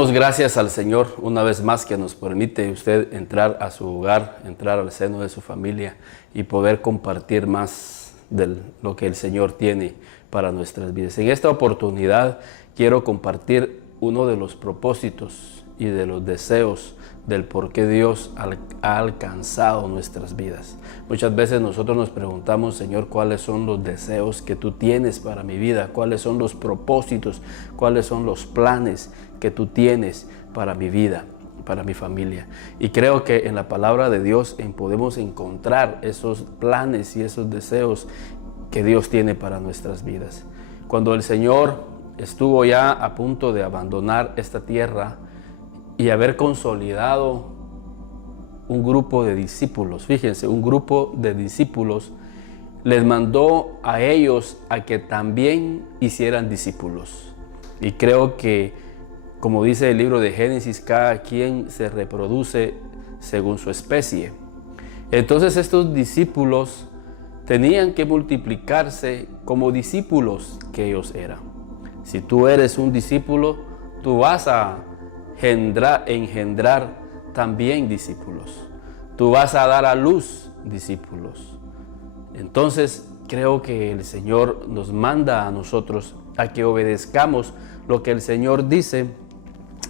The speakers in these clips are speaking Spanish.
Damos gracias al Señor una vez más que nos permite usted entrar a su hogar, entrar al seno de su familia y poder compartir más de lo que el Señor tiene para nuestras vidas. En esta oportunidad quiero compartir uno de los propósitos y de los deseos del por qué Dios ha alcanzado nuestras vidas. Muchas veces nosotros nos preguntamos, Señor, ¿cuáles son los deseos que tú tienes para mi vida? ¿Cuáles son los propósitos? ¿Cuáles son los planes que tú tienes para mi vida, para mi familia? Y creo que en la palabra de Dios podemos encontrar esos planes y esos deseos que Dios tiene para nuestras vidas. Cuando el Señor estuvo ya a punto de abandonar esta tierra y haber consolidado un grupo de discípulos, fíjense, un grupo de discípulos, les mandó a ellos a que también hicieran discípulos. Y creo que, como dice el libro de Génesis, cada quien se reproduce según su especie. Entonces estos discípulos tenían que multiplicarse como discípulos que ellos eran. Si tú eres un discípulo, tú vas a engendrar también discípulos. Tú vas a dar a luz discípulos. Entonces creo que el Señor nos manda a nosotros a que obedezcamos lo que el Señor dice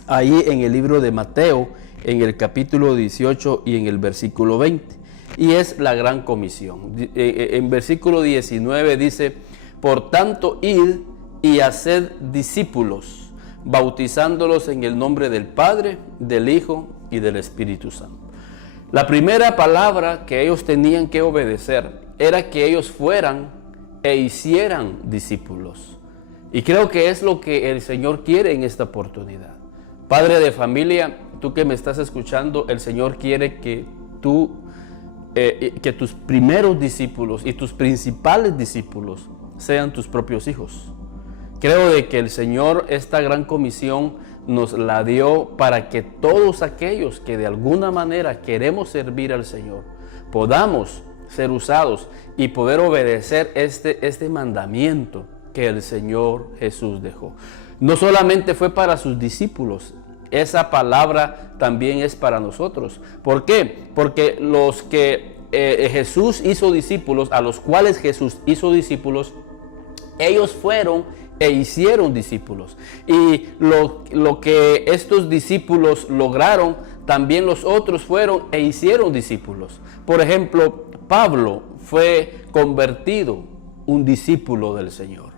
ahí en el libro de Mateo, en el capítulo 18 y en el versículo 20. Y es la gran comisión. En versículo 19 dice: por tanto, id y haced discípulos, bautizándolos en el nombre del Padre, del Hijo y del Espíritu Santo. La primera palabra que ellos tenían que obedecer era que ellos fueran e hicieran discípulos. Y creo que es lo que el Señor quiere en esta oportunidad. Padre de familia, tú que me estás escuchando, el Señor quiere que que tus primeros discípulos y tus principales discípulos sean tus propios hijos. Creo de que el Señor esta gran comisión nos la dio para que todos aquellos que de alguna manera queremos servir al Señor podamos ser usados y poder obedecer este mandamiento que el Señor Jesús dejó. No solamente fue para sus discípulos, esa palabra también es para nosotros. ¿Por qué? Porque los que Jesús hizo discípulos, a los cuales Jesús hizo discípulos, ellos fueron e hicieron discípulos. Y lo que estos discípulos lograron, también los otros fueron e hicieron discípulos. Por ejemplo, Pablo fue convertido un discípulo del Señor.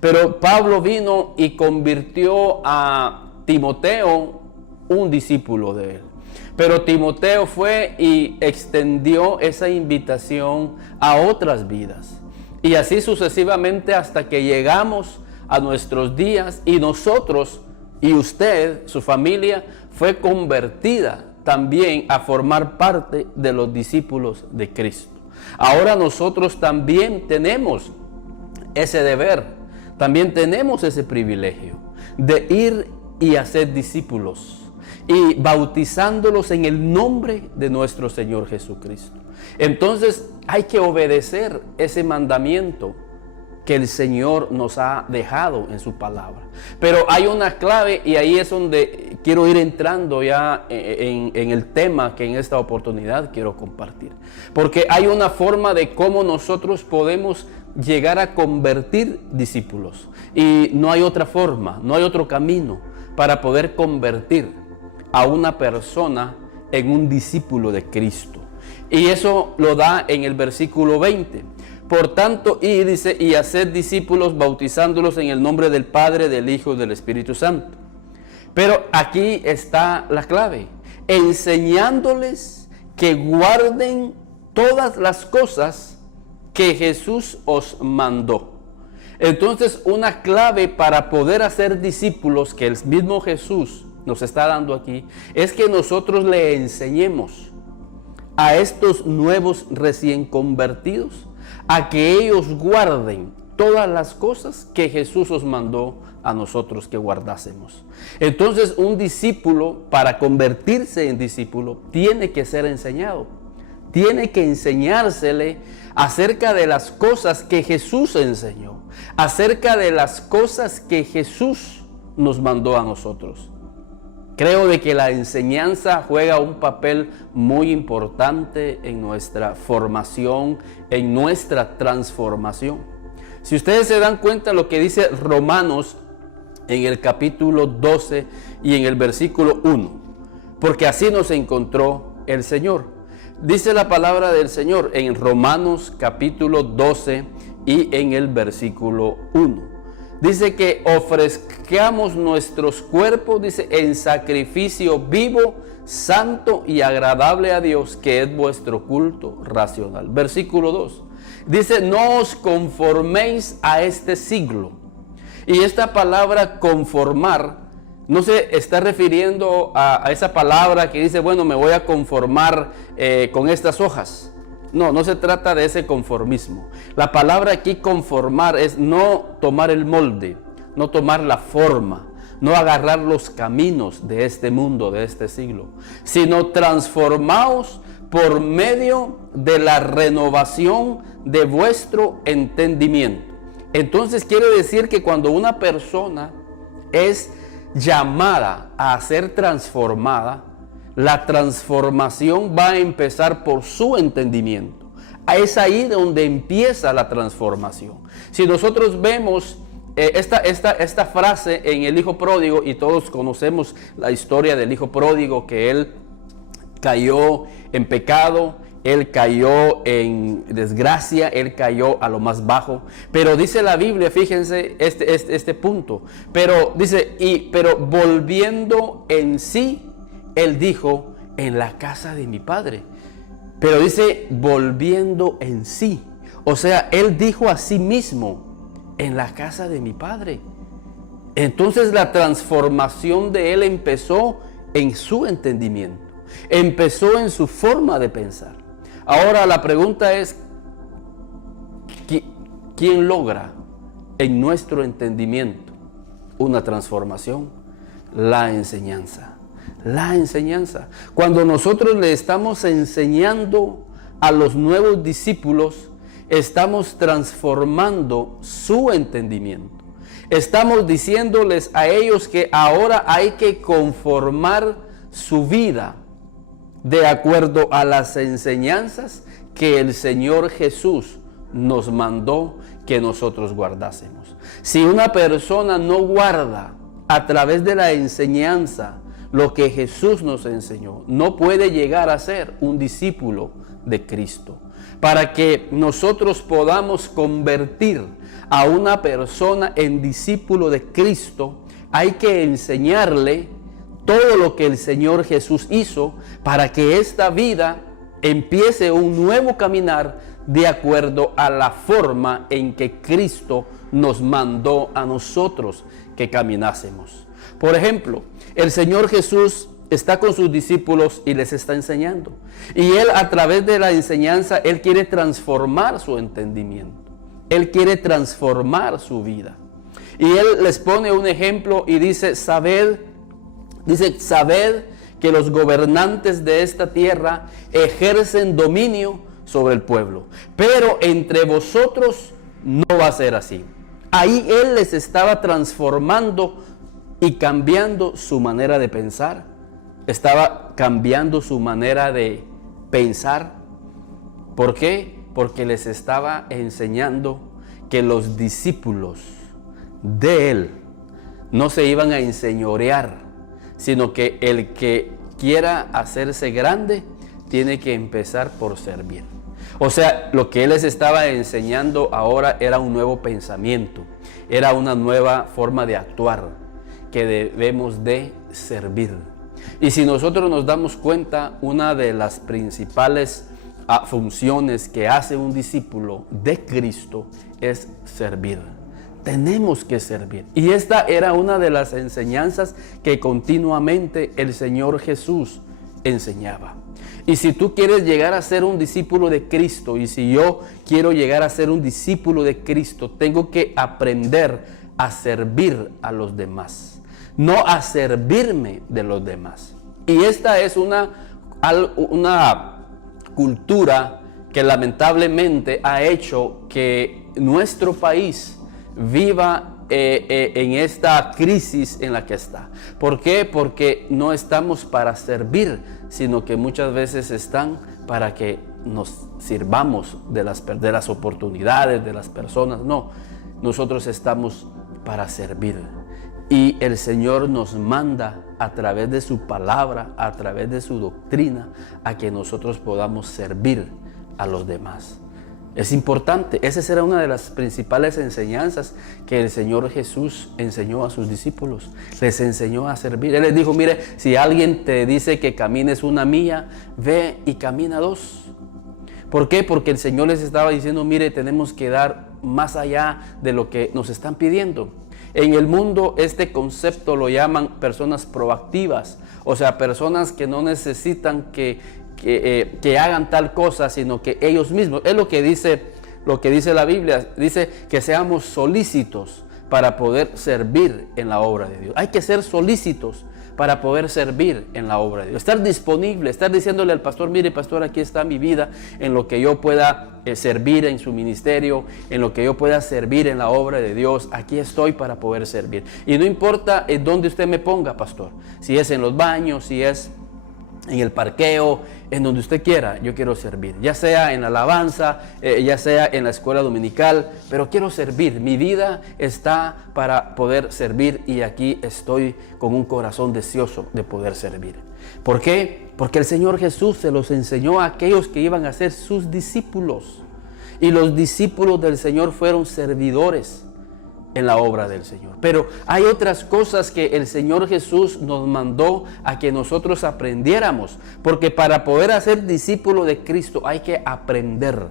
Pero Pablo vino y convirtió a Timoteo un discípulo de él. Pero Timoteo fue y extendió esa invitación a otras vidas. Y así sucesivamente hasta que llegamos a nuestros días y nosotros y usted, su familia, fue convertida también a formar parte de los discípulos de Cristo. Ahora nosotros también tenemos ese deber, también tenemos ese privilegio de ir y hacer discípulos y bautizándolos en el nombre de nuestro Señor Jesucristo. Entonces hay que obedecer ese mandamiento que el Señor nos ha dejado en su palabra. Pero hay una clave y ahí es donde quiero ir entrando ya en el tema que en esta oportunidad quiero compartir. Porque hay una forma de cómo nosotros podemos llegar a convertir discípulos. Y no hay otra forma, no hay otro camino para poder convertir a una persona en un discípulo de Cristo. Y eso lo da en el versículo 20. Por tanto, y dice, y haced discípulos bautizándolos en el nombre del Padre, del Hijo y del Espíritu Santo. Pero aquí está la clave: enseñándoles que guarden todas las cosas que Jesús os mandó. Entonces, una clave para poder hacer discípulos que el mismo Jesús nos está dando aquí es que nosotros le enseñemos a estos nuevos recién convertidos a que ellos guarden todas las cosas que Jesús os mandó a nosotros que guardásemos. Entonces, un discípulo, para convertirse en discípulo, tiene que ser enseñado. Tiene que enseñársele acerca de las cosas que Jesús enseñó, acerca de las cosas que Jesús nos mandó a nosotros. Creo de que la enseñanza juega un papel muy importante en nuestra formación, en nuestra transformación. Si ustedes se dan cuenta lo que dice Romanos en el capítulo 12 y en el versículo 1, porque así nos encontró el Señor. Dice la palabra del Señor en Romanos capítulo 12 y en el versículo 1. Dice que ofrezcamos nuestros cuerpos, dice, en sacrificio vivo, santo y agradable a Dios, que es vuestro culto racional. Versículo 2. Dice, no os conforméis a este siglo. Y esta palabra conformar no se está refiriendo a esa palabra que dice, bueno, me voy a conformar con estas hojas. No se trata de ese conformismo. La palabra aquí conformar es no tomar el molde, no tomar la forma, no agarrar los caminos de este mundo, de este siglo, sino transformaos por medio de la renovación de vuestro entendimiento. Entonces quiere decir que cuando una persona es llamada a ser transformada, la transformación va a empezar por su entendimiento. Es ahí donde empieza la transformación. Si nosotros vemos esta frase en el hijo pródigo, y todos conocemos la historia del hijo pródigo, que él cayó en pecado, él cayó en desgracia, él cayó a lo más bajo. Pero dice la Biblia, fíjense este punto, pero dice, pero volviendo en sí, él dijo, en la casa de mi padre. Pero dice, volviendo en sí. O sea, él dijo a sí mismo, en la casa de mi padre. Entonces la transformación de él empezó en su entendimiento. Empezó en su forma de pensar. Ahora la pregunta es, ¿quién logra en nuestro entendimiento una transformación? La enseñanza. La enseñanza. Cuando nosotros le estamos enseñando a los nuevos discípulos, estamos transformando su entendimiento. Estamos diciéndoles a ellos que ahora hay que conformar su vida de acuerdo a las enseñanzas que el Señor Jesús nos mandó que nosotros guardásemos. Si una persona no guarda a través de la enseñanza lo que Jesús nos enseñó, no puede llegar a ser un discípulo de Cristo. Para que nosotros podamos convertir a una persona en discípulo de Cristo, hay que enseñarle todo lo que el Señor Jesús hizo para que esta vida empiece un nuevo caminar de acuerdo a la forma en que Cristo nos mandó a nosotros que caminásemos. Por ejemplo, el Señor Jesús está con sus discípulos y les está enseñando. Y Él, a través de la enseñanza, Él quiere transformar su entendimiento. Él quiere transformar su vida. Y Él les pone un ejemplo y dice, sabed que los gobernantes de esta tierra ejercen dominio sobre el pueblo. Pero entre vosotros no va a ser así. Ahí Él les estaba transformando y cambiando su manera de pensar. Estaba cambiando su manera de pensar. ¿Por qué? Porque les estaba enseñando que los discípulos de Él no se iban a enseñorear, sino que el que quiera hacerse grande tiene que empezar por servir. O sea, lo que Él les estaba enseñando ahora era un nuevo pensamiento, era una nueva forma de actuar, que debemos de servir. Y si nosotros nos damos cuenta, una de las principales funciones que hace un discípulo de Cristo es servir. Tenemos que servir. Y esta era una de las enseñanzas que continuamente el Señor Jesús enseñaba. Y si tú quieres llegar a ser un discípulo de Cristo, y si yo quiero llegar a ser un discípulo de Cristo, tengo que aprender a servir a los demás, no a servirme de los demás. Y esta es una cultura que lamentablemente ha hecho que nuestro país viva en esta crisis en la que está. ¿Por qué? Porque no estamos para servir, sino que muchas veces están para que nos sirvamos de las oportunidades, de las personas. No, nosotros estamos para servir. Y el Señor nos manda a través de su palabra, a través de su doctrina, a que nosotros podamos servir a los demás. Es importante. Esa será una de las principales enseñanzas que el Señor Jesús enseñó a sus discípulos. Les enseñó a servir. Él les dijo, mire, si alguien te dice que camines 1 milla, ve y camina 2. ¿Por qué? Porque el Señor les estaba diciendo, mire, tenemos que dar más allá de lo que nos están pidiendo. En el mundo este concepto lo llaman personas proactivas, o sea, personas que no necesitan que hagan tal cosa, sino que ellos mismos. Es lo que dice la Biblia, dice que seamos solícitos para poder servir en la obra de Dios. Hay que ser solícitos para poder servir en la obra de Dios. Estar disponible, estar diciéndole al pastor, mire pastor, aquí está mi vida, en lo que yo pueda servir en su ministerio, en lo que yo pueda servir en la obra de Dios, aquí estoy para poder servir. Y no importa en dónde usted me ponga, pastor, si es en los baños, si es en el parqueo, en donde usted quiera, yo quiero servir, ya sea en la alabanza, ya sea en la escuela dominical, pero quiero servir. Mi vida está para poder servir y aquí estoy con un corazón deseoso de poder servir. ¿Por qué? Porque el Señor Jesús se los enseñó a aquellos que iban a ser sus discípulos, y los discípulos del Señor fueron servidores en la obra del Señor. Pero hay otras cosas que el Señor Jesús nos mandó a que nosotros aprendiéramos, porque para poder ser discípulo de Cristo hay que aprender.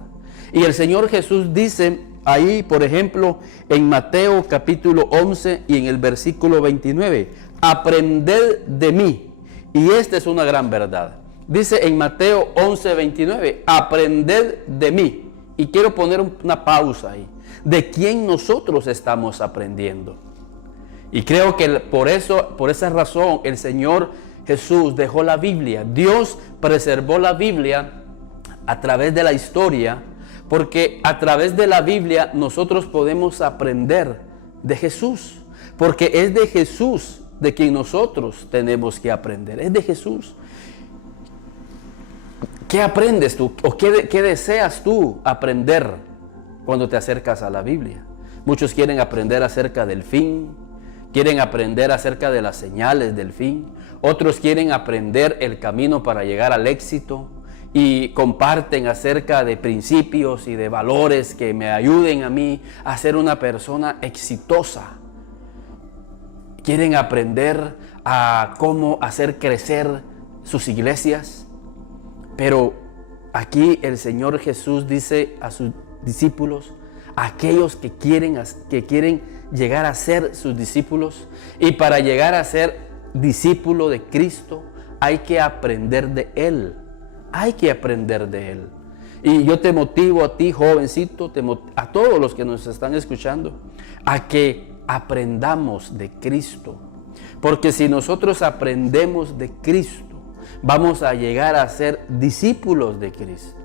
Y el Señor Jesús dice ahí, por ejemplo, en Mateo capítulo 11 y en el versículo 29, aprended de mí. Y esta es una gran verdad. Dice en Mateo 11, 29, aprended de mí. Y quiero poner una pausa ahí. ¿De quién nosotros estamos aprendiendo? Y creo que por esa razón el Señor Jesús dejó la Biblia. Dios preservó la Biblia a través de la historia, porque a través de la Biblia nosotros podemos aprender de Jesús, porque es de Jesús de quien nosotros tenemos que aprender. Es de Jesús. ¿Qué aprendes tú? ¿O qué deseas tú aprender cuando te acercas a la Biblia? Muchos quieren aprender acerca del fin, quieren aprender acerca de las señales del fin, otros quieren aprender el camino para llegar al éxito y comparten acerca de principios y de valores que me ayuden a mí a ser una persona exitosa. Quieren aprender a cómo hacer crecer sus iglesias, pero aquí el Señor Jesús dice a sus discípulos, aquellos que quieren llegar a ser sus discípulos, y para llegar a ser discípulo de Cristo hay que aprender de Él. Hay que aprender de Él. Y yo te motivo a ti, jovencito, a todos los que nos están escuchando, a que aprendamos de Cristo. Porque si nosotros aprendemos de Cristo, vamos a llegar a ser discípulos de Cristo.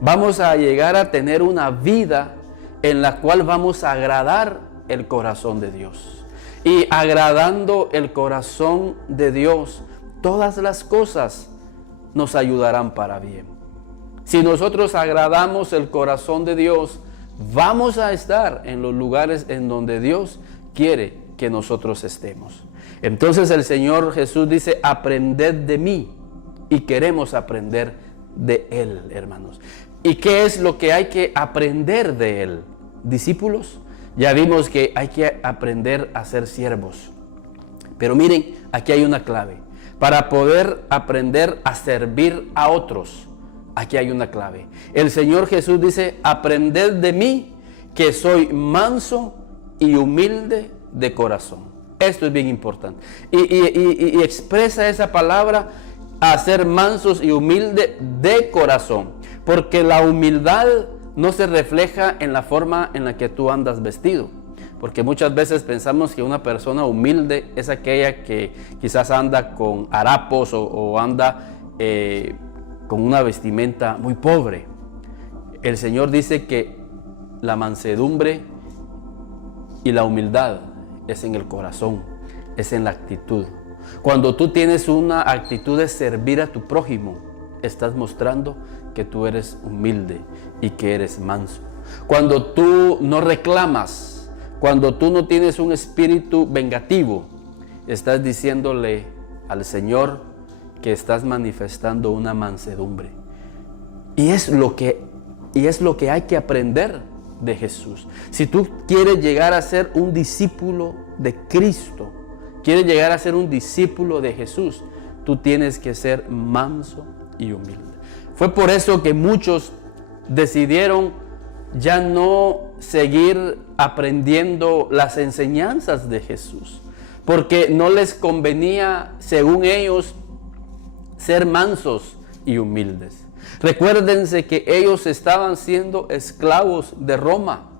Vamos a llegar a tener una vida en la cual vamos a agradar el corazón de Dios. Y agradando el corazón de Dios, todas las cosas nos ayudarán para bien. Si nosotros agradamos el corazón de Dios, vamos a estar en los lugares en donde Dios quiere que nosotros estemos. Entonces el Señor Jesús dice, aprended de mí, y queremos aprender de Él, hermanos. ¿Y qué es lo que hay que aprender de Él? Discípulos, ya vimos que hay que aprender a ser siervos. Pero miren, aquí hay una clave. Para poder aprender a servir a otros, aquí hay una clave. El Señor Jesús dice, aprended de mí, que soy manso y humilde de corazón. Esto es bien importante. Y expresa esa palabra, a ser mansos y humildes de corazón. Porque la humildad no se refleja en la forma en la que tú andas vestido. Porque muchas veces pensamos que una persona humilde es aquella que quizás anda con harapos o anda con una vestimenta muy pobre. El Señor dice que la mansedumbre Y la humildad es en el corazón, es en la actitud. Cuando tú tienes una actitud de servir a tu prójimo, estás mostrando que tú eres humilde y que eres manso. Cuando tú no reclamas, cuando tú no tienes un espíritu vengativo, estás diciéndole al Señor que estás manifestando una mansedumbre. Y es lo que hay que aprender de Jesús. Si tú quieres llegar a ser un discípulo de Cristo, quieres llegar a ser un discípulo de Jesús, tú tienes que ser manso y humilde. Fue por eso que muchos decidieron ya no seguir aprendiendo las enseñanzas de Jesús, porque no les convenía, según ellos, ser mansos y humildes. Recuérdense que ellos estaban siendo esclavos de Roma.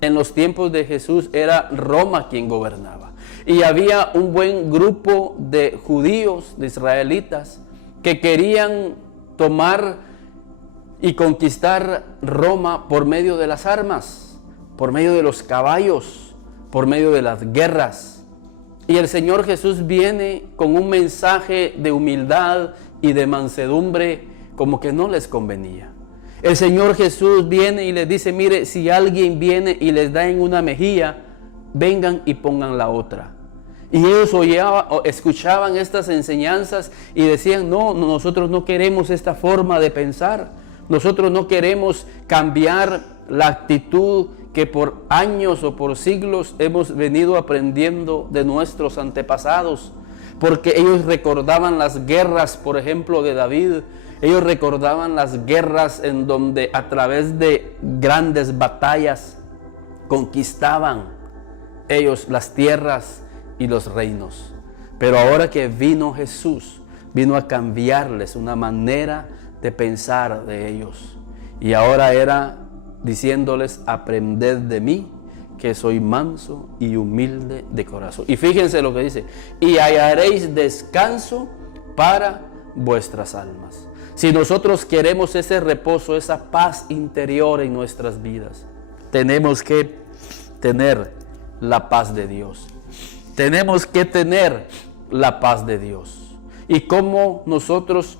En los tiempos de Jesús era Roma quien gobernaba. Y había un buen grupo de judíos, de israelitas, que querían tomar y conquistar Roma por medio de las armas, por medio de los caballos, por medio de las guerras. Y el Señor Jesús viene con un mensaje de humildad y de mansedumbre, como que no les convenía. El Señor Jesús viene y les dice: mire, si alguien viene y les da en una mejilla, vengan y pongan la otra. Y ellos escuchaban estas enseñanzas y decían: no, nosotros no queremos esta forma de pensar. Nosotros no queremos cambiar la actitud que por años o por siglos hemos venido aprendiendo de nuestros antepasados. Porque ellos recordaban las guerras, por ejemplo, de David. Ellos recordaban las guerras en donde a través de grandes batallas conquistaban ellos las tierras y los reinos. Pero ahora que vino Jesús, vino a cambiarles una manera de pensar de ellos. Y ahora era diciéndoles: aprended de mí, que soy manso y humilde de corazón. Y fíjense lo que dice: y hallaréis descanso para vuestras almas. Si nosotros queremos ese reposo, esa paz interior en nuestras vidas, tenemos que tener la paz de Dios. Tenemos que tener la paz de Dios. Y cómo nosotros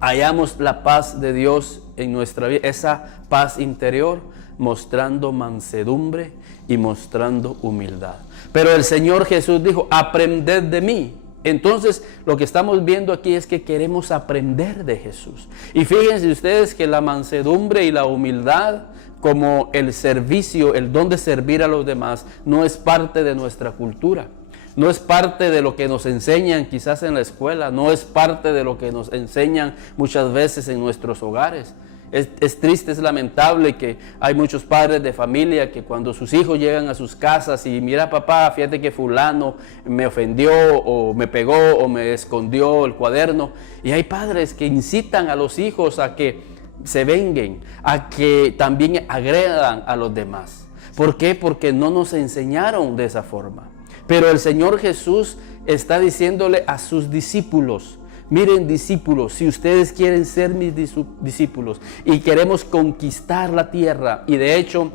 hallamos la paz de Dios en nuestra vida, esa paz interior, mostrando mansedumbre y mostrando humildad. Pero el Señor Jesús dijo: aprended de mí. Entonces, lo que estamos viendo aquí es que queremos aprender de Jesús. Y fíjense ustedes que la mansedumbre y la humildad, como el servicio, el don de servir a los demás, no es parte de nuestra cultura. No es parte de lo que nos enseñan quizás en la escuela. No es parte de lo que nos enseñan muchas veces en nuestros hogares. Es triste, es lamentable que hay muchos padres de familia que cuando sus hijos llegan a sus casas y: mira, papá, fíjate que fulano me ofendió o me pegó o me escondió el cuaderno. Y hay padres que incitan a los hijos a que se venguen, a que también agredan a los demás. ¿Por qué? Porque no nos enseñaron de esa forma. Pero el Señor Jesús está diciéndole a sus discípulos: miren, discípulos, si ustedes quieren ser mis discípulos y queremos conquistar la tierra, y de hecho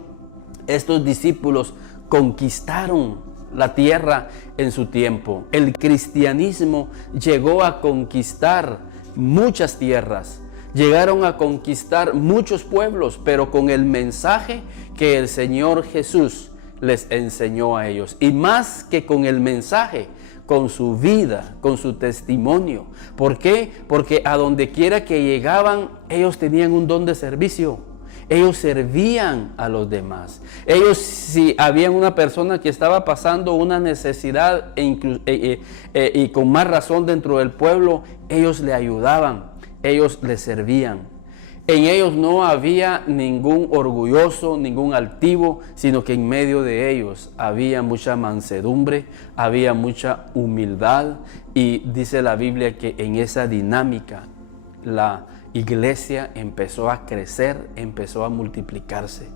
estos discípulos conquistaron la tierra en su tiempo. El cristianismo llegó a conquistar muchas tierras, llegaron a conquistar muchos pueblos, pero con el mensaje que el Señor Jesús les enseñó a ellos. Y más que con el mensaje, con su vida, con su testimonio. ¿Por qué? Porque a donde quiera que llegaban, ellos tenían un don de servicio. Ellos servían a los demás. Ellos, si había una persona que estaba pasando una necesidad y con más razón dentro del pueblo, ellos le ayudaban, ellos le servían. En ellos no había ningún orgulloso, ningún altivo, sino que en medio de ellos había mucha mansedumbre, había mucha humildad. Y dice la Biblia que en esa dinámica la iglesia empezó a crecer, empezó a multiplicarse.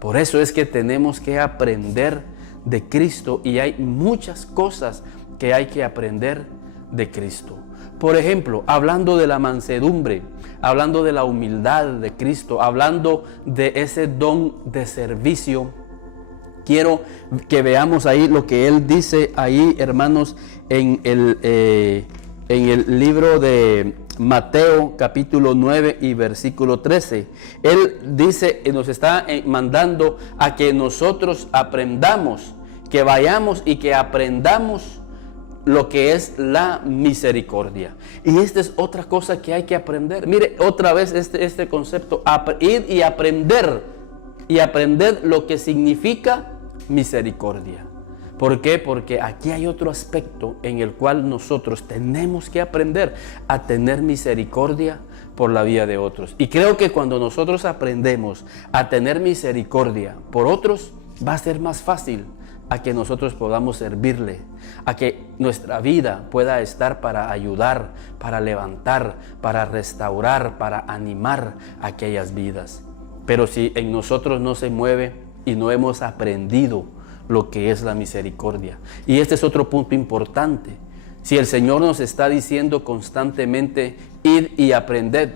Por eso es que tenemos que aprender de Cristo, y hay muchas cosas que hay que aprender de Cristo. Por ejemplo, hablando de la mansedumbre, hablando de la humildad de Cristo, hablando de ese don de servicio, Quiero que veamos ahí lo que él dice ahí, hermanos, en el libro de Mateo capítulo 9 y versículo 13. Él dice, nos está mandando a que nosotros aprendamos, que vayamos y que aprendamos lo que es la misericordia. Y esta es otra cosa que hay que aprender. Mire, otra vez este concepto, ir y aprender lo que significa misericordia. ¿Por qué? Porque aquí hay otro aspecto en el cual nosotros tenemos que aprender a tener misericordia por la vida de otros. Y creo que cuando nosotros aprendemos a tener misericordia por otros, va a ser más fácil a que nosotros podamos servirle, a que nuestra vida pueda estar para ayudar, para levantar, para restaurar, para animar aquellas vidas. Pero si en nosotros no se mueve y no hemos aprendido lo que es la misericordia. Y este es otro punto importante. Si el Señor nos está diciendo constantemente, id y aprended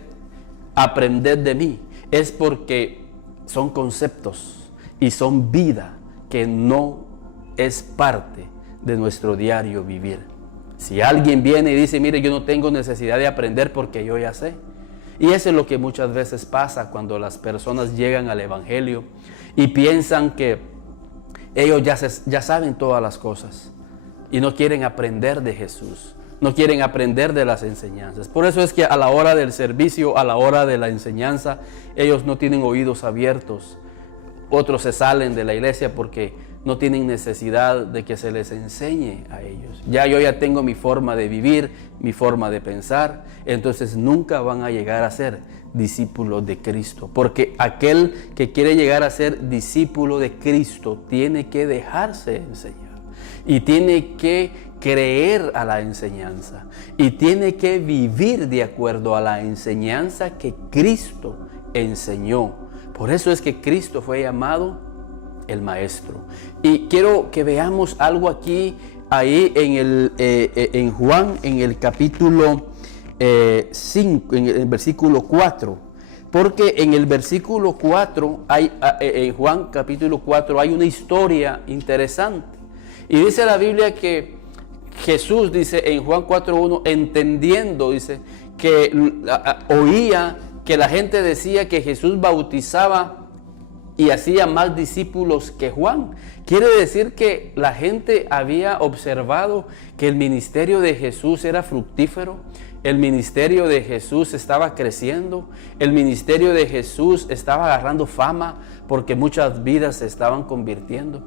de mí, es porque son conceptos y son vida que no es parte de nuestro diario vivir. Si alguien viene y dice, mire, yo no tengo necesidad de aprender porque yo ya sé. Y eso es lo que muchas veces pasa cuando las personas llegan al Evangelio y piensan que ellos ya saben todas las cosas y no quieren aprender de Jesús, no quieren aprender de las enseñanzas. Por eso es que a la hora del servicio, a la hora de la enseñanza, ellos no tienen oídos abiertos. Otros se salen de la iglesia porque no tienen necesidad de que se les enseñe a ellos. Yo ya tengo mi forma de vivir, mi forma de pensar, entonces nunca van a llegar a ser discípulos de Cristo. Porque aquel que quiere llegar a ser discípulo de Cristo tiene que dejarse enseñar y tiene que creer a la enseñanza y tiene que vivir de acuerdo a la enseñanza que Cristo enseñó. Por eso es que Cristo fue llamado el Maestro. Y quiero que veamos algo aquí, ahí en Juan, en el capítulo 5, en el versículo 4. Porque en el versículo 4, en Juan capítulo 4, hay una historia interesante. Y dice la Biblia que Jesús, dice en Juan 4:1, entendiendo, dice, que oía que la gente decía que Jesús bautizaba y hacía más discípulos que Juan. Quiere decir que la gente había observado que el ministerio de Jesús era fructífero, el ministerio de Jesús estaba creciendo, el ministerio de Jesús estaba agarrando fama porque muchas vidas se estaban convirtiendo.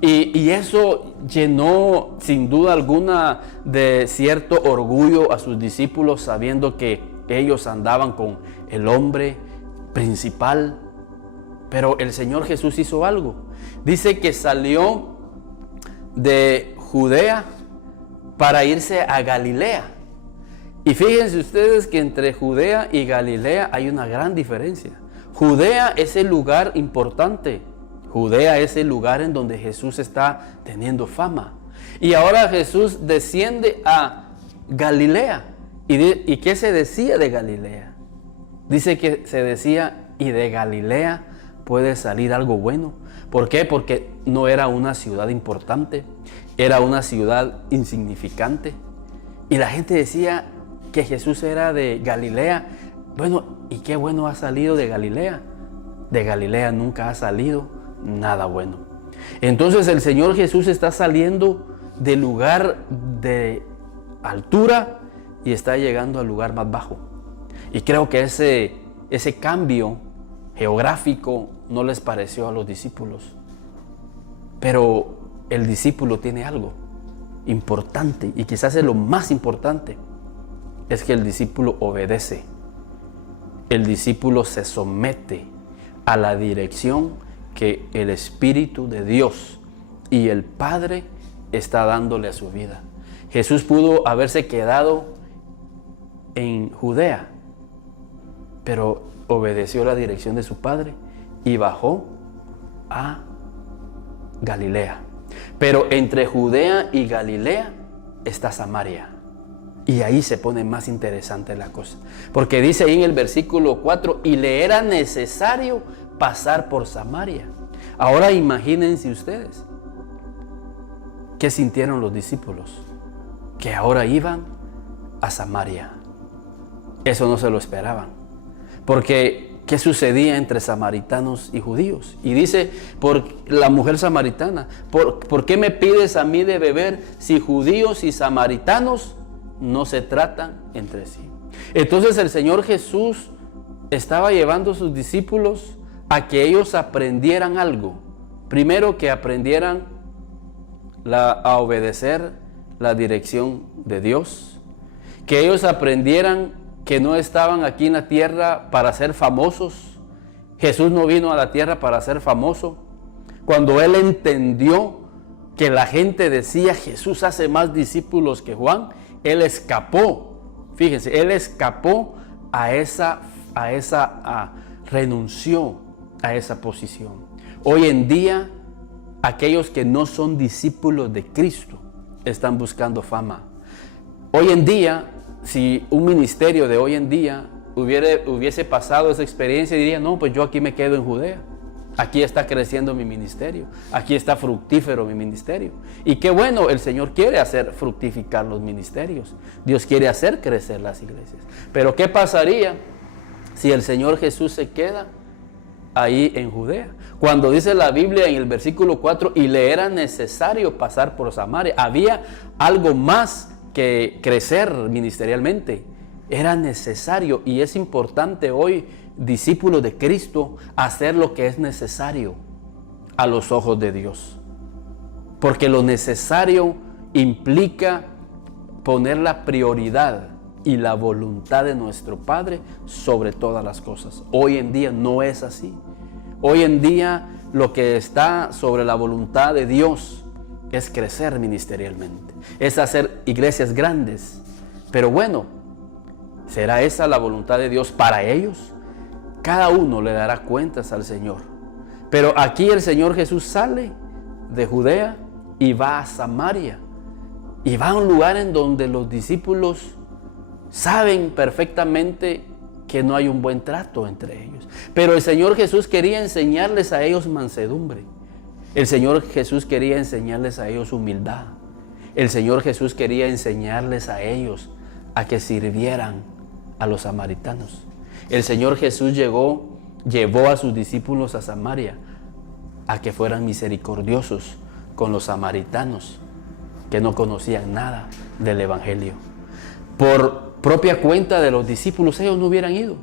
Y eso llenó sin duda alguna de cierto orgullo a sus discípulos, sabiendo que ellos andaban con el hombre principal. Pero el Señor Jesús hizo algo. Dice que salió de Judea para irse a Galilea. Y fíjense ustedes que entre Judea y Galilea hay una gran diferencia. Judea es el lugar importante. Judea es el lugar en donde Jesús está teniendo fama. Y ahora Jesús desciende a Galilea. ¿Y qué se decía de Galilea? Dice que se decía, y de Galilea puede salir algo bueno. ¿Por qué? Porque no era una ciudad importante, era una ciudad insignificante. Y la gente decía que Jesús era de Galilea. Bueno, ¿y qué bueno ha salido de Galilea? De Galilea nunca ha salido nada bueno. Entonces el Señor Jesús está saliendo del lugar de altura y está llegando al lugar más bajo. Y creo que ese cambio geográfico no les pareció a los discípulos. Pero el discípulo tiene algo importante, y quizás es lo más importante, es que el discípulo obedece. El discípulo se somete a la dirección que el Espíritu de Dios y el Padre está dándole a su vida. Jesús pudo haberse quedado en Judea, pero obedeció la dirección de su Padre y bajó a Galilea. Pero entre Judea y Galilea está Samaria. Y ahí se pone más interesante la cosa. Porque dice ahí en el versículo 4, y le era necesario pasar por Samaria. Ahora imagínense ustedes qué sintieron los discípulos, que ahora iban a Samaria. Eso no se lo esperaban, porque ¿qué sucedía entre samaritanos y judíos? Y dice, por la mujer samaritana, ¿por qué me pides a mí de beber si judíos y samaritanos no se tratan entre sí? Entonces el Señor Jesús estaba llevando a sus discípulos a que ellos aprendieran algo. Primero, que aprendieran a obedecer la dirección de Dios. Que ellos aprendieran que no estaban aquí en la tierra para ser famosos. Jesús no vino a la tierra para ser famoso. Cuando Él entendió que la gente decía, Jesús hace más discípulos que Juan, Él escapó. Fíjense, Él escapó renunció a esa posición. Hoy en día, aquellos que no son discípulos de Cristo están buscando fama. Hoy en día, si un ministerio de hoy en día hubiese pasado esa experiencia, diría, no, pues yo aquí me quedo en Judea. Aquí está creciendo mi ministerio. Aquí está fructífero mi ministerio. Y qué bueno, el Señor quiere hacer fructificar los ministerios. Dios quiere hacer crecer las iglesias. Pero ¿qué pasaría si el Señor Jesús se queda ahí en Judea? Cuando dice la Biblia en el versículo 4, y le era necesario pasar por Samaria. Había algo más que crecer ministerialmente. Era necesario, y es importante hoy, discípulos de Cristo, hacer lo que es necesario a los ojos de Dios. Porque lo necesario implica poner la prioridad y la voluntad de nuestro Padre sobre todas las cosas. Hoy en día no es así. Hoy en día lo que está sobre la voluntad de Dios es crecer ministerialmente, es hacer iglesias grandes. Pero bueno, ¿será esa la voluntad de Dios para ellos? Cada uno le dará cuentas al Señor. Pero aquí el Señor Jesús sale de Judea y va a Samaria. Y va a un lugar en donde los discípulos saben perfectamente que no hay un buen trato entre ellos. Pero el Señor Jesús quería enseñarles a ellos mansedumbre. El Señor Jesús quería enseñarles a ellos humildad. El Señor Jesús quería enseñarles a ellos a que sirvieran a los samaritanos. El Señor Jesús llevó a sus discípulos a Samaria a que fueran misericordiosos con los samaritanos que no conocían nada del Evangelio. Por propia cuenta de los discípulos, ellos no hubieran ido.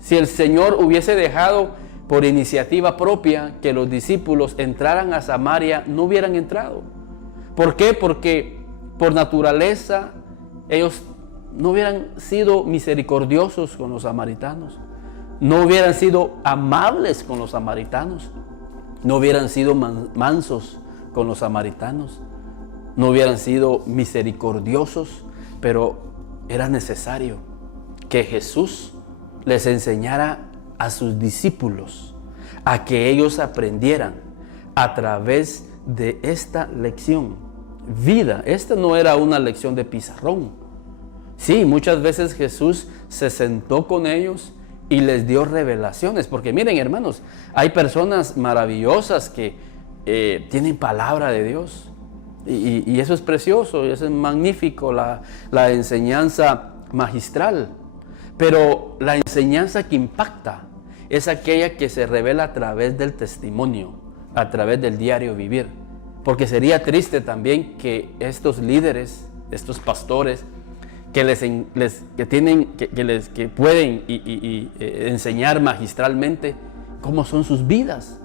Si el Señor hubiese dejado por iniciativa propia que los discípulos entraran a Samaria, no hubieran entrado. ¿Por qué? Porque por naturaleza ellos no hubieran sido misericordiosos con los samaritanos, no hubieran sido amables con los samaritanos, no hubieran sido mansos con los samaritanos, no hubieran sido misericordiosos. Pero era necesario que Jesús les enseñara a sus discípulos a que ellos aprendieran a través de esta lección vida. Esta no era una lección de pizarrón. Sí, muchas veces Jesús se sentó con ellos y les dio revelaciones, porque miren, hermanos, hay personas maravillosas que tienen palabra de Dios, y eso es precioso, eso es magnífico, la enseñanza magistral. Pero la enseñanza que impacta es aquella que se revela a través del testimonio, a través del diario vivir. Porque sería triste también que estos líderes, estos pastores, que pueden enseñar magistralmente cómo son sus vidas,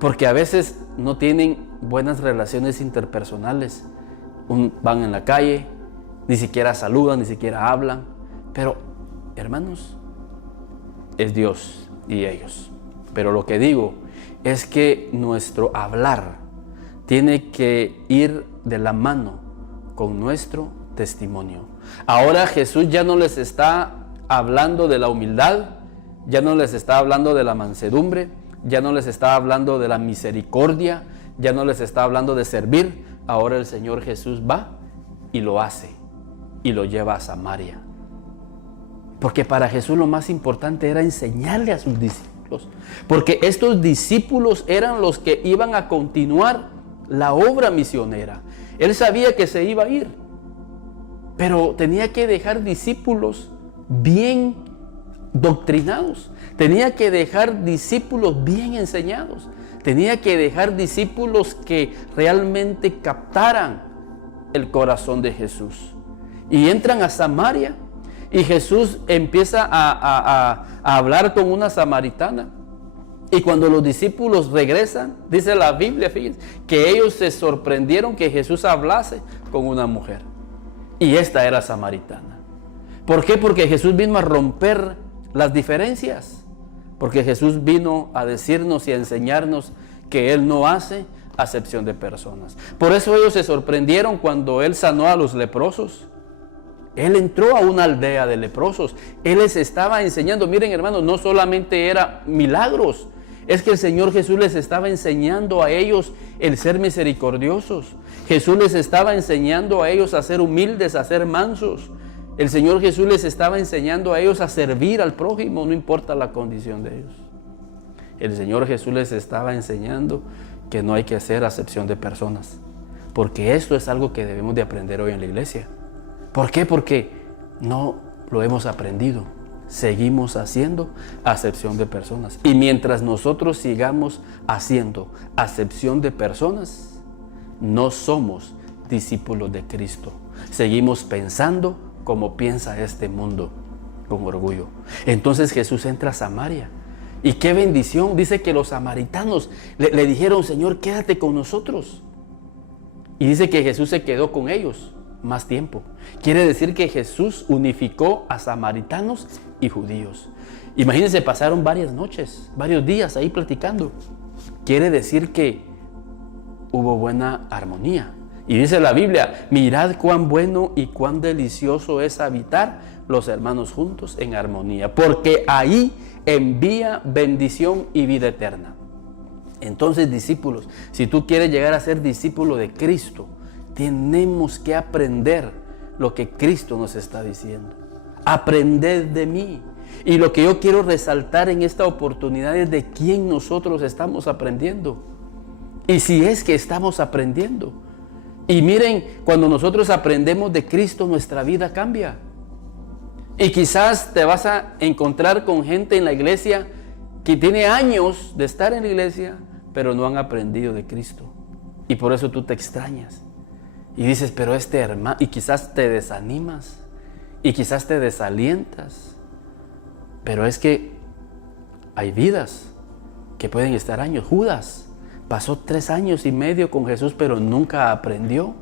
porque a veces no tienen buenas relaciones interpersonales. Van en la calle, ni siquiera saludan, ni siquiera hablan. Pero, hermanos, es Dios y ellos. Pero lo que digo es que nuestro hablar tiene que ir de la mano con nuestro testimonio. Ahora Jesús ya no les está hablando de la humildad, ya no les está hablando de la mansedumbre, ya no les está hablando de la misericordia, ya no les está hablando de servir. Ahora el Señor Jesús va y lo hace y lo lleva a Samaria. Porque para Jesús lo más importante era enseñarle a sus discípulos. discípulos. Porque estos discípulos eran los que iban a continuar la obra misionera. Él sabía que se iba a ir, pero tenía que dejar discípulos bien doctrinados. Tenía que dejar discípulos bien enseñados. Tenía que dejar discípulos que realmente captaran el corazón de Jesús. Y entran a Samaria y Jesús empieza a hablar con una samaritana. Y cuando los discípulos regresan, dice la Biblia, fíjense, que ellos se sorprendieron que Jesús hablase con una mujer. Y esta era samaritana. ¿Por qué? Porque Jesús vino a romper las diferencias. Porque Jesús vino a decirnos y a enseñarnos que Él no hace acepción de personas. Por eso ellos se sorprendieron cuando Él sanó a los leprosos. Él entró a una aldea de leprosos. Él les estaba enseñando. Miren, hermanos, no solamente era milagros. Es que el Señor Jesús les estaba enseñando a ellos el ser misericordiosos. Jesús les estaba enseñando a ellos a ser humildes, a ser mansos. El Señor Jesús les estaba enseñando a ellos a servir al prójimo, no importa la condición de ellos. El Señor Jesús les estaba enseñando que no hay que hacer acepción de personas. Porque esto es algo que debemos de aprender hoy en la iglesia. ¿Por qué? Porque no lo hemos aprendido. Seguimos haciendo acepción de personas. Y mientras nosotros sigamos haciendo acepción de personas, no somos discípulos de Cristo. Seguimos pensando como piensa este mundo, con orgullo. Entonces Jesús entra a Samaria. Y qué bendición. Dice que los samaritanos le dijeron: Señor, quédate con nosotros. Y dice que Jesús se quedó con ellos más tiempo. Quiere decir que Jesús unificó a samaritanos y judíos. Imagínense, pasaron varias noches, varios días ahí platicando. Quiere decir que hubo buena armonía. Y dice la Biblia: mirad cuán bueno y cuán delicioso es habitar los hermanos juntos en armonía, porque ahí envía bendición y vida eterna. Entonces, discípulos, si tú quieres llegar a ser discípulo de Cristo, tenemos que aprender lo que Cristo nos está diciendo. Aprended de mí. Y lo que yo quiero resaltar en esta oportunidad es de quién nosotros estamos aprendiendo. Y si es que estamos aprendiendo. Y miren, cuando nosotros aprendemos de Cristo, nuestra vida cambia. Y quizás te vas a encontrar con gente en la iglesia que tiene años de estar en la iglesia, pero no han aprendido de Cristo. Y por eso tú te extrañas. Y dices: pero este hermano, y quizás te desanimas, y quizás te desalientas. Pero es que hay vidas que pueden estar años. Judas pasó 3 años y medio con Jesús, pero nunca aprendió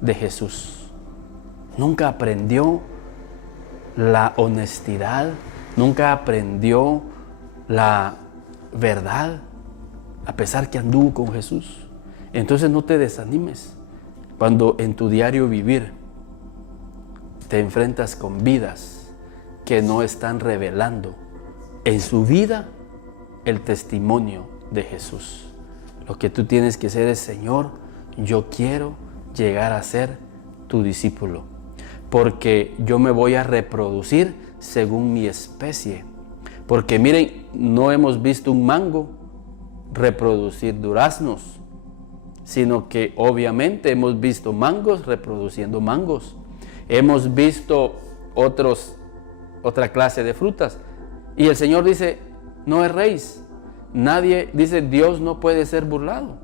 de Jesús. Nunca aprendió la honestidad, nunca aprendió la verdad, a pesar que anduvo con Jesús. Entonces no te desanimes cuando en tu diario vivir te enfrentas con vidas que no están revelando en su vida el testimonio de Jesús. Lo que tú tienes que hacer es: Señor, yo quiero llegar a ser tu discípulo, porque yo me voy a reproducir según mi especie. Porque miren, no hemos visto un mango reproducir duraznos, sino que obviamente hemos visto mangos reproduciendo mangos. Hemos visto otra clase de frutas. Y el Señor dice: no erréis. Nadie, dice, Dios no puede ser burlado.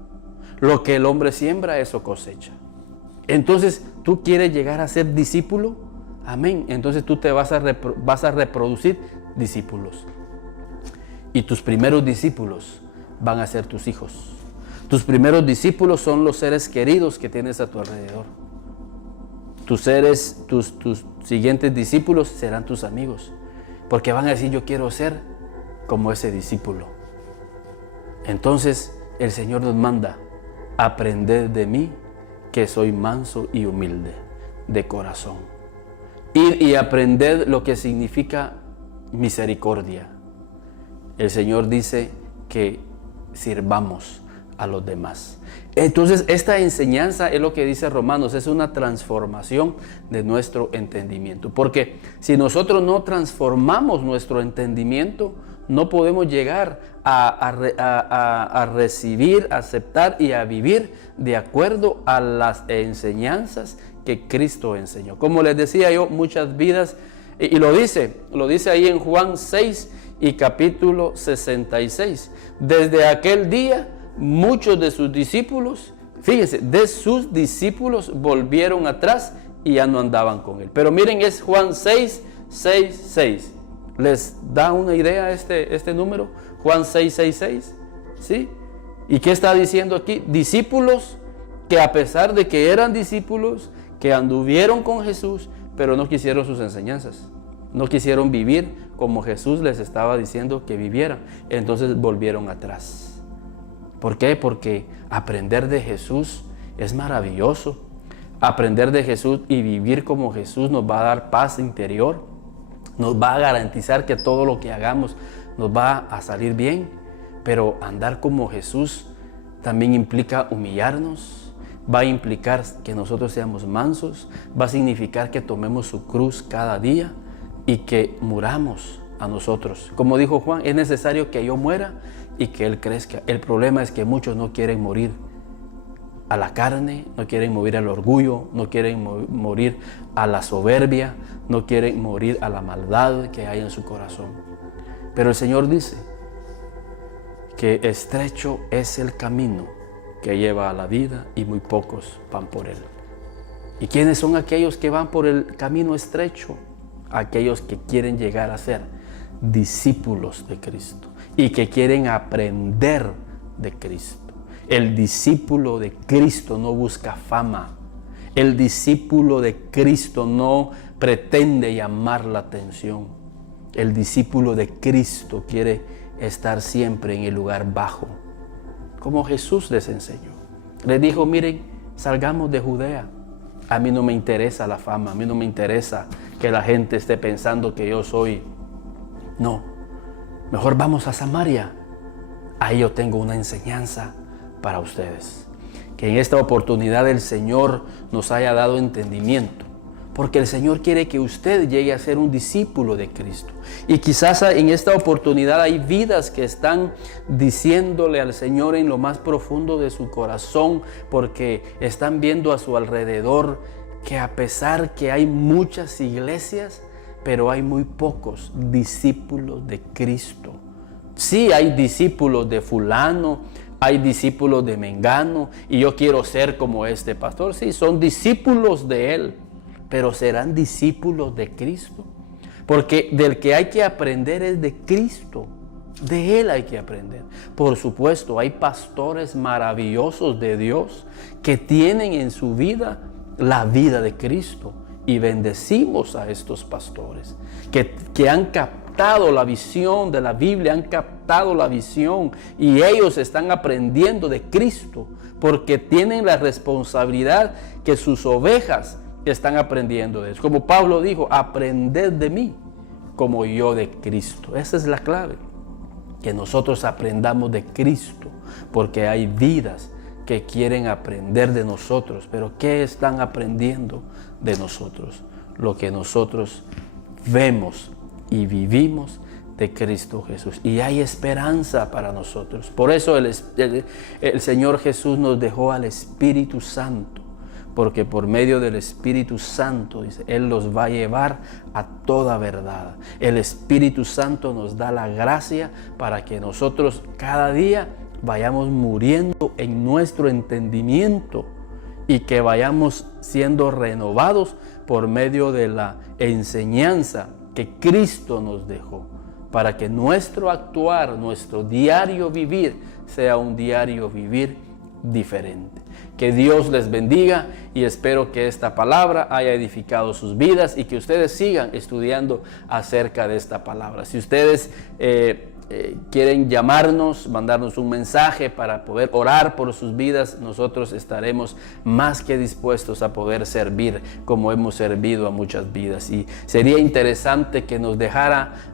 Lo que el hombre siembra, eso cosecha. Entonces, ¿tú quieres llegar a ser discípulo? Amén. Entonces tú te vas a reproducir discípulos. Y tus primeros discípulos van a ser tus hijos. Tus primeros discípulos son los seres queridos que tienes a tu alrededor. Tus siguientes discípulos serán tus amigos, porque van a decir: yo quiero ser como ese discípulo. Entonces el Señor nos manda: aprended de mí, que soy manso y humilde de corazón. Id y aprended lo que significa misericordia. El Señor dice que sirvamos a los demás. Entonces, esta enseñanza es lo que dice Romanos, es una transformación de nuestro entendimiento. Porque si nosotros no transformamos nuestro entendimiento, no podemos llegar a recibir, a aceptar y a vivir de acuerdo a las enseñanzas que Cristo enseñó. Como les decía yo, muchas vidas, y lo dice ahí en Juan 6 y capítulo 66. Desde aquel día, muchos de sus discípulos, fíjense, de sus discípulos volvieron atrás y ya no andaban con él. Pero miren, es Juan 6, 6, 6. ¿Les da una idea este número? Juan 6, 6, 6. ¿Sí? ¿Y qué está diciendo aquí? Discípulos que a pesar de que eran discípulos, que anduvieron con Jesús, pero no quisieron sus enseñanzas. No quisieron vivir como Jesús les estaba diciendo que vivieran. Entonces volvieron atrás. ¿Por qué? Porque aprender de Jesús es maravilloso. Aprender de Jesús y vivir como Jesús nos va a dar paz interior. Nos va a garantizar que todo lo que hagamos nos va a salir bien. Pero andar como Jesús también implica humillarnos. Va a implicar que nosotros seamos mansos. Va a significar que tomemos su cruz cada día y que muramos a nosotros. Como dijo Juan, es necesario que yo muera y que Él crezca. El problema es que muchos no quieren morir a la carne, no quieren morir al orgullo, no quieren morir a la soberbia, no quieren morir a la maldad que hay en su corazón. Pero el Señor dice que estrecho es el camino que lleva a la vida y muy pocos van por él. ¿Y quiénes son aquellos que van por el camino estrecho? Aquellos que quieren llegar a ser discípulos de Cristo y que quieren aprender de Cristo. El discípulo de Cristo no busca fama. El discípulo de Cristo no pretende llamar la atención. El discípulo de Cristo quiere estar siempre en el lugar bajo, como Jesús les enseñó. Les dijo, miren, salgamos de Judea. A mí no me interesa la fama, a mí no me interesa que la gente esté pensando que yo soy. No, mejor vamos a Samaria. Ahí yo tengo una enseñanza para ustedes. Que en esta oportunidad el Señor nos haya dado entendimiento, porque el Señor quiere que usted llegue a ser un discípulo de Cristo. Y quizás en esta oportunidad hay vidas que están diciéndole al Señor en lo más profundo de su corazón, porque están viendo a su alrededor que a pesar que hay muchas iglesias, pero hay muy pocos discípulos de Cristo. Sí, hay discípulos de fulano, hay discípulos de mengano, y yo quiero ser como este pastor. Sí, son discípulos de él, pero ¿serán discípulos de Cristo? Porque del que hay que aprender es de Cristo. De Él hay que aprender. Por supuesto, hay pastores maravillosos de Dios que tienen en su vida la vida de Cristo. Y bendecimos a estos pastores que han captado la visión de la Biblia, han captado la visión y ellos están aprendiendo de Cristo porque tienen la responsabilidad que sus ovejas están aprendiendo de eso. Como Pablo dijo, aprended de mí como yo de Cristo. Esa es la clave, que nosotros aprendamos de Cristo, porque hay vidas que quieren aprender de nosotros, pero ¿qué están aprendiendo de nosotros? Lo que nosotros vemos y vivimos de Cristo Jesús. Y hay esperanza para nosotros. Por eso el Señor Jesús nos dejó al Espíritu Santo, porque por medio del Espíritu Santo, dice, Él los va a llevar a toda verdad. El Espíritu Santo nos da la gracia para que nosotros cada día vayamos muriendo en nuestro entendimiento y que vayamos siendo renovados por medio de la enseñanza que Cristo nos dejó, para que nuestro actuar, nuestro diario vivir, sea un diario vivir diferente. Que Dios les bendiga y espero que esta palabra haya edificado sus vidas y que ustedes sigan estudiando acerca de esta palabra. Si ustedes quieren llamarnos, mandarnos un mensaje para poder orar por sus vidas, nosotros estaremos más que dispuestos a poder servir como hemos servido a muchas vidas. Y sería interesante que nos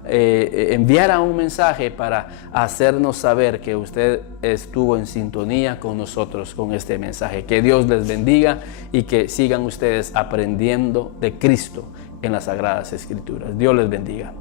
enviara un mensaje para hacernos saber que usted estuvo en sintonía con nosotros con este mensaje. Que Dios les bendiga y que sigan ustedes aprendiendo de Cristo en las Sagradas Escrituras. Dios les bendiga.